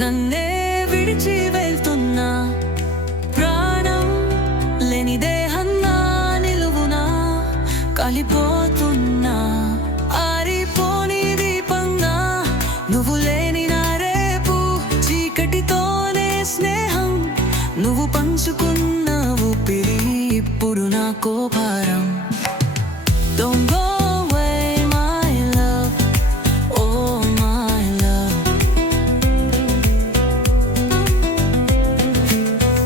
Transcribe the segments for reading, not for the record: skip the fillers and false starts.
నన్నే విడిచి వెళ్తున్నా ప్రాణం లేని దేహన్నా నిలువునా కాలిపోతున్నా ఆరిపోని దీపంగా నువ్వు లేని నా రేపు చీకటితోనే స్నేహం నువ్వు పంచుకున్న ఊపిరి ఇప్పుడు నాకో భారం. Don't go away my love, oh my love.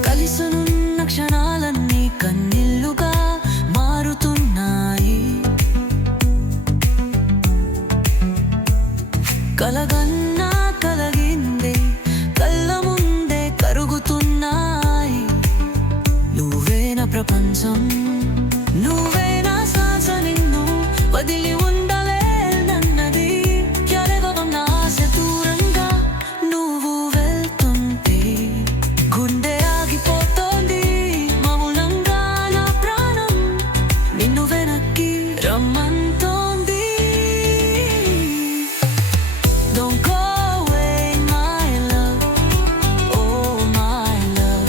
కలిసనున్న క్షణాలన్నీ కన్నీళ్లుగా మారుతున్నాయి. కలగన్నా కలగిందే కళ్ళ ముందే కరుగుతున్నాయి. నువ్వే నా ప్రపంచం, నువ్వే నా శ్వాస, నిన్ను వదిలి ఉండలేనన్నది ఎరగడం నా ఆశ. దూరంగా నువ్వు వెళ్తుంటే గుండె ఆగిపోతోంది మౌనంగా నా ప్రాణం నిన్ను వెనక్కి రమ్మంటోంది. Don't go away my love, oh my love.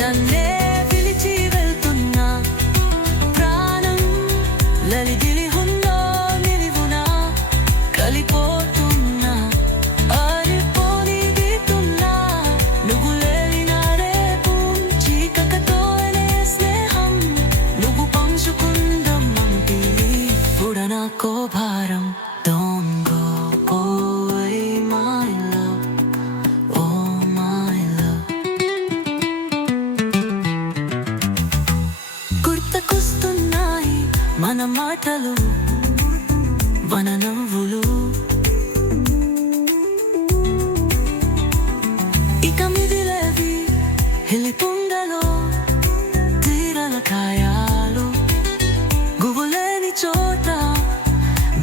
నన్నే పిలిచి వెళ్తున్నా ప్రాణం లలిగిలి హుందో నిలువునా కలిపోతున్నా ఆరిపోని దీపంలా నువ్వు లేని నా రేపు చీకటితోనే స్నేహం నువ్వు పంచుకుందాం మంటివి ఇప్పుడు నాకో భారం. Don't go away my love, oh my love. గుర్తుకొస్తున్నాయి మన మాటలు మన నవ్వులు. ఇక మిదిలేవి హెలిపుండలో తీరల కాయాలు గుబులేని చోట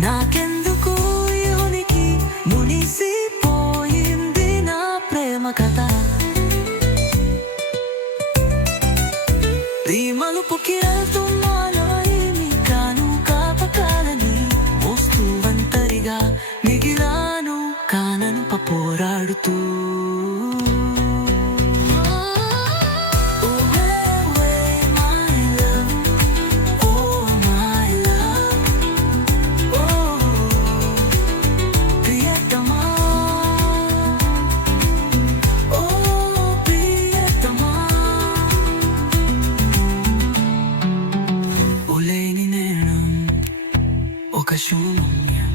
నాకెందుకు ఈ ఉనికి మునిసిపోయింది నా ప్రేమ కథ. ఈ మలుపుకి వెళ్తున్నాను కాను కాపకాలని మోస్తూ ఒంటరిగా మిగిలాను కాననుప పోరాడుతూ. ఒక శూన్యం